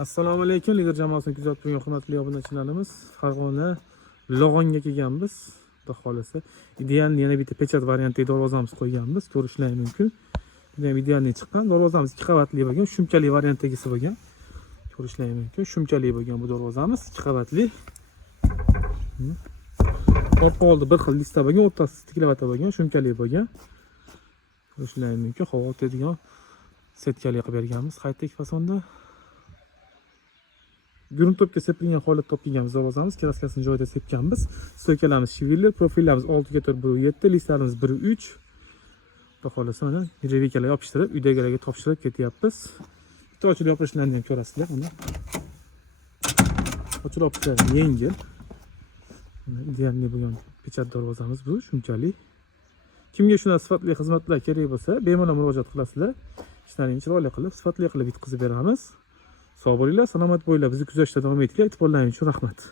Assalomu alaykum, Liga jamoasini kuzatib turgan hurmatli obunachilarimiz. Farg'ona Log'onga kelganmiz. Xudo xolasa, idealni yana bitta pechat variantida darvozamiz qo'yganmiz. Ko'rishingiz mumkin. Bu ham idealni chiqqan. Darvozamiz 2 qavatli bo'lgan, shumkali variantdagisi bo'lgan. Ko'rishingiz mumkin. Shumkali bo'lgan bu darvozamiz 2 qavatli. Orqa oldi bir xil lista bo'lgan, o'rtasi tiklavata bo'lgan, shumkali bo'lgan. Ko'rishingiz mumkin. Havo o'tadigan setkali qilib berganmiz. Qaytdagi fasonda Gruntopga sepilgan holatda topganmiz darvozamiz. Kraskasini joyida sepganmiz. Stoykalarimiz shivirlar, profillarimiz 6x4 listlarimiz 1.3. Xudo xolasa mana revikalar yopishtirib, uydagilarga topshirib ketyapmiz. Bitta ochilib yopishlarini ham ko'rasizlar. Mana ochilib yopishlari yengil. Idealni bo'lgan pechat darvozamiz bu, shunchalik. Kimga shunday sifatli xizmatlar kerak bo'lsa, bemalol murojaat qilasizlar. Ishlaringizni chiroyli qilib, sifatli qilib bitkazib beramiz. Sog' bo'linglar, salomat bo'linglar. Bizni kuzatishda davom etinglar. E'tiborlaringiz uchun rahmat.